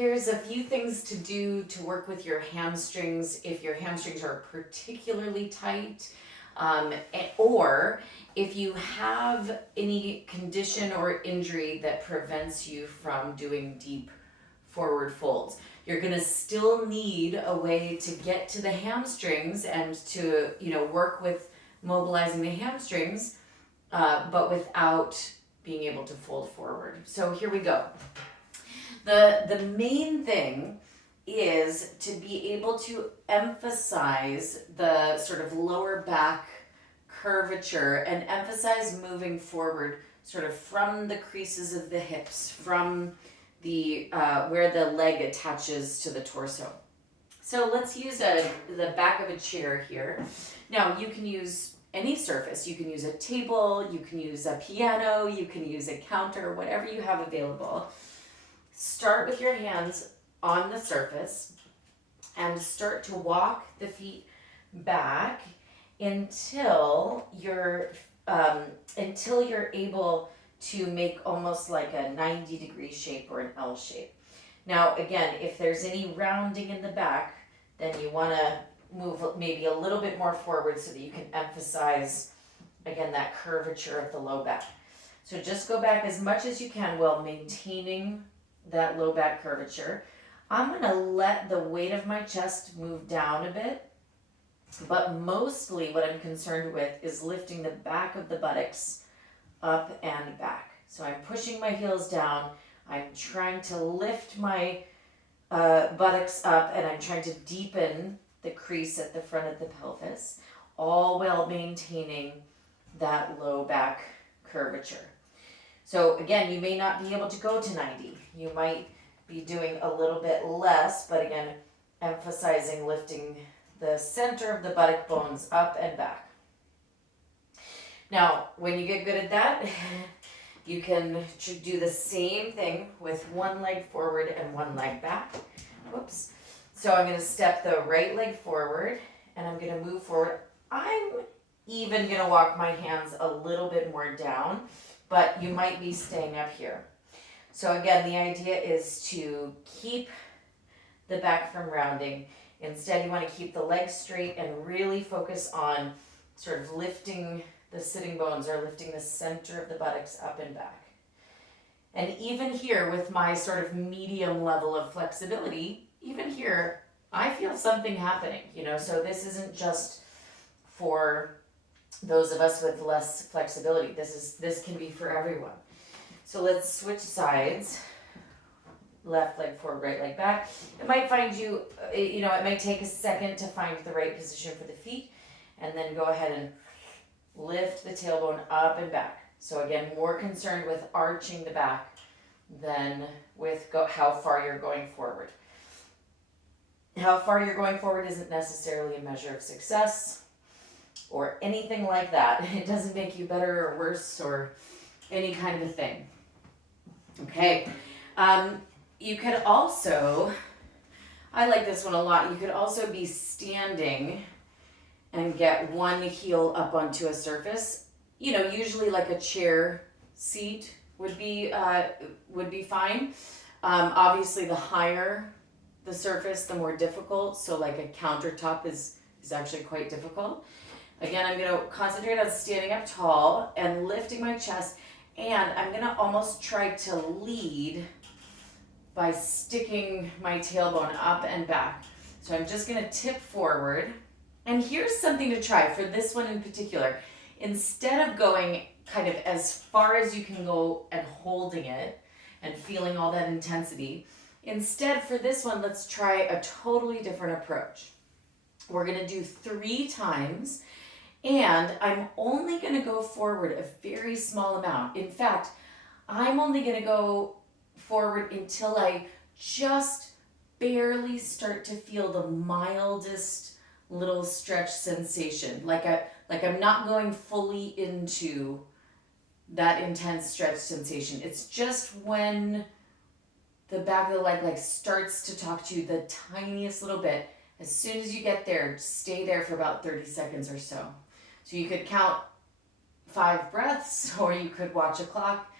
Here's a few things to do to work with your hamstrings if your hamstrings are particularly tight, or if you have any condition or injury that prevents you from doing deep forward folds. You're gonna still need a way to get to the hamstrings and to, work with mobilizing the hamstrings, but without being able to fold forward. So here we go. The main thing is to be able to emphasize the sort of lower back curvature and emphasize moving forward sort of from the creases of the hips, from the where the leg attaches to the torso. So let's use the back of a chair here. Now you can use any surface. You can use a table, you can use a piano, you can use a counter, whatever you have available. Start with your hands on the surface and start to walk the feet back until you're able to make almost like a 90-degree shape or an L shape. Now again, if there's any rounding in the back, then you want to move maybe a little bit more forward so that you can emphasize, again, that curvature of the low back. So just go back as much as you can while maintaining that low back curvature. I'm going to let the weight of my chest move down a bit, but mostly what I'm concerned with is lifting the back of the buttocks up and back. So I'm pushing my heels down, I'm trying to lift my buttocks up, and I'm trying to deepen the crease at the front of the pelvis, all while maintaining that low back curvature. So again, you may not be able to go to 90. You might be doing a little bit less, but again, emphasizing lifting the center of the buttock bones up and back. Now, when you get good at that, you can do the same thing with one leg forward and one leg back. Whoops. So I'm going to step the right leg forward and I'm going to move forward. I'm even going to walk my hands a little bit more down, but you might be staying up here. So again, the idea is to keep the back from rounding. Instead, you want to keep the legs straight and really focus on sort of lifting the sitting bones or lifting the center of the buttocks up and back. And even here with my sort of medium level of flexibility, even here, I feel something happening, so this isn't just for those of us with less flexibility. This can be for everyone. So let's switch sides. Left leg forward, right leg back. It might find you, it might take a second to find the right position for the feet, and then go ahead and lift the tailbone up and back. So again, more concerned with arching the back than with how far you're going forward. How far you're going forward isn't necessarily a measure of success or anything like that. It doesn't make you better or worse or any kind of a thing. Okay. You could also, I like this one a lot, you could also be standing and get one heel up onto a surface. Usually like a chair seat would be fine. Obviously the higher the surface, the more difficult. So like a countertop is actually quite difficult. Again, I'm going to concentrate on standing up tall and lifting my chest, and I'm going to almost try to lead by sticking my tailbone up and back. So I'm just going to tip forward. And here's something to try for this one in particular. Instead of going kind of as far as you can go and holding it and feeling all that intensity, instead for this one, let's try a totally different approach. We're going to do 3 times, and I'm only going to go forward a very small amount. In fact, I'm only going to go forward until I just barely start to feel the mildest little stretch sensation. Like I'm not going fully into that intense stretch sensation. It's just when the back of the leg starts to talk to you the tiniest little bit. As soon as you get there, stay there for about 30 seconds or so. So you could count 5 breaths, or you could watch a clock.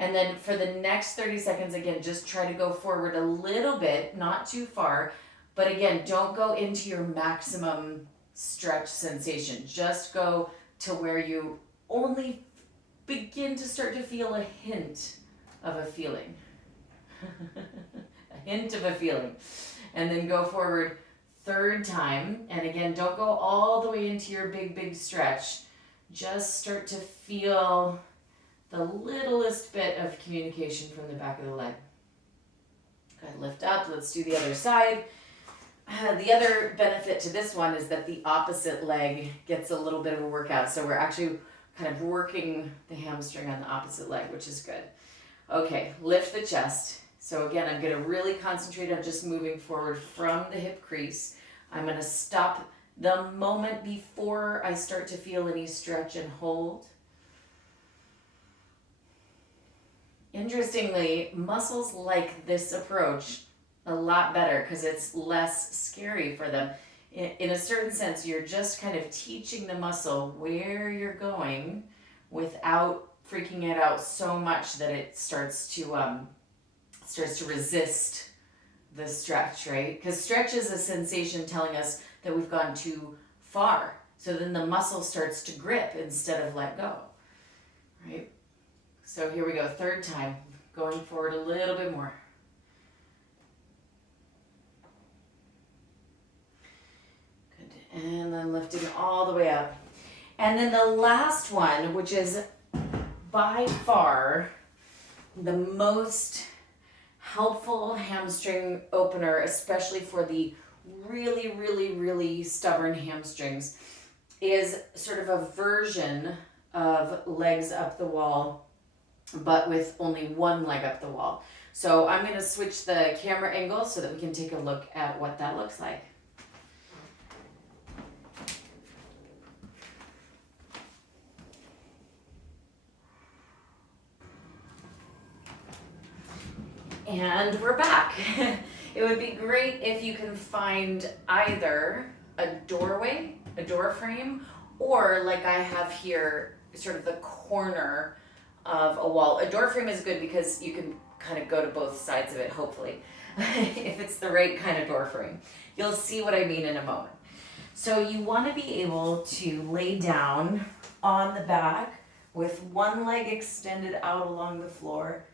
And then for the next 30 seconds, again, just try to go forward a little bit, not too far. But again, don't go into your maximum stretch sensation. Just go to where you only begin to start to feel a hint of a feeling. A hint of a feeling. And then go forward third time. And again, don't go all the way into your big stretch. Just start to feel the littlest bit of communication from the back of the leg. Good, lift up. Let's do the other side. The other benefit to this one is that the opposite leg gets a little bit of a workout. So we're actually kind of working the hamstring on the opposite leg, which is good. Okay, lift the chest. So again, I'm going to really concentrate on just moving forward from the hip crease. I'm going to stop the moment before I start to feel any stretch and hold. Interestingly, muscles like this approach a lot better because it's less scary for them. In a certain sense, you're just kind of teaching the muscle where you're going without freaking it out so much that it starts to resist the stretch, right? Because stretch is a sensation telling us that we've gone too far. So then the muscle starts to grip instead of let go, right? So here we go, third time, going forward a little bit more. Good, and then lifting all the way up. And then the last one, which is by far the most helpful hamstring opener, especially for the really stubborn hamstrings, is sort of a version of legs up the wall, but with only one leg up the wall. So I'm going to switch the camera angle so that we can take a look at what that looks like. And we're back. It would be great if you can find either a doorway, a door frame, or like I have here, sort of the corner of a wall. A door frame is good because you can kind of go to both sides of it, hopefully, if it's the right kind of door frame. You'll see what I mean in a moment. So you want to be able to lay down on the back with one leg extended out along the floor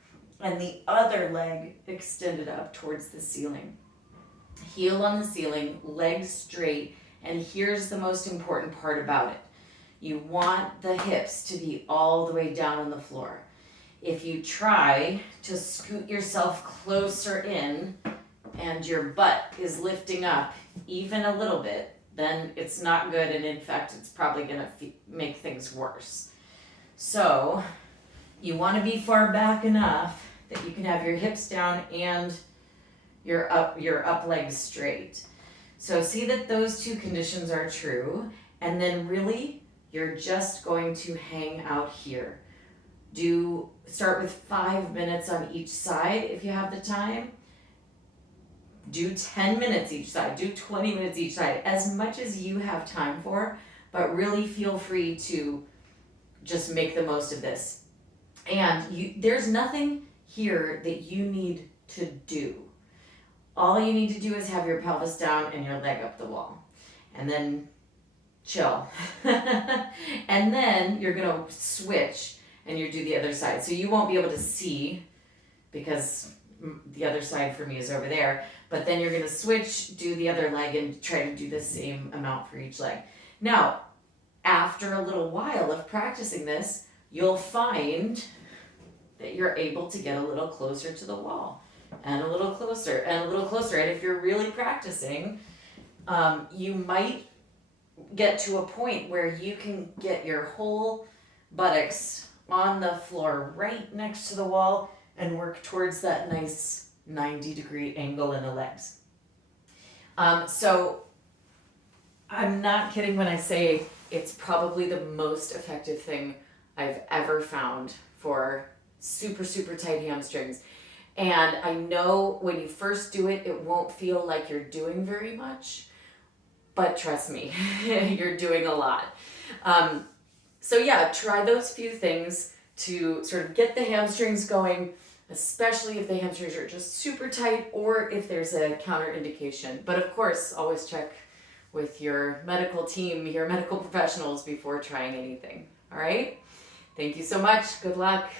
and the other leg extended up towards the ceiling. Heel on the ceiling, legs straight, and here's the most important part about it. You want the hips to be all the way down on the floor. If you try to scoot yourself closer in and your butt is lifting up even a little bit, then it's not good, and in fact, it's probably gonna make things worse. So you wanna be far back enough that you can have your hips down and your up legs straight. So see that those two conditions are true, and then really you're just going to hang out here. Start with 5 minutes on each side if you have the time. Do 10 minutes each side, do 20 minutes each side, as much as you have time for, but really feel free to just make the most of this. And there's nothing here that you need to do. All you need to do is have your pelvis down and your leg up the wall. And then chill. And then you're gonna switch and you do the other side. So you won't be able to see because the other side for me is over there. But then you're gonna switch, do the other leg, and try to do the same amount for each leg. Now, after a little while of practicing this, you'll find that you're able to get a little closer to the wall, and a little closer, and a little closer. And if you're really practicing, you might get to a point where you can get your whole buttocks on the floor right next to the wall and work towards that nice 90-degree angle in the legs. So I'm not kidding when I say it's probably the most effective thing I've ever found for super tight hamstrings. And I know when you first do it, it won't feel like you're doing very much, but trust me, you're doing a lot. So yeah, try those few things. to sort of get the hamstrings going, especially if the hamstrings are just super tight or if there's a counterindication. But of course, always check with your medical team, your medical professionals before trying anything. All right? Thank you so much. Good luck.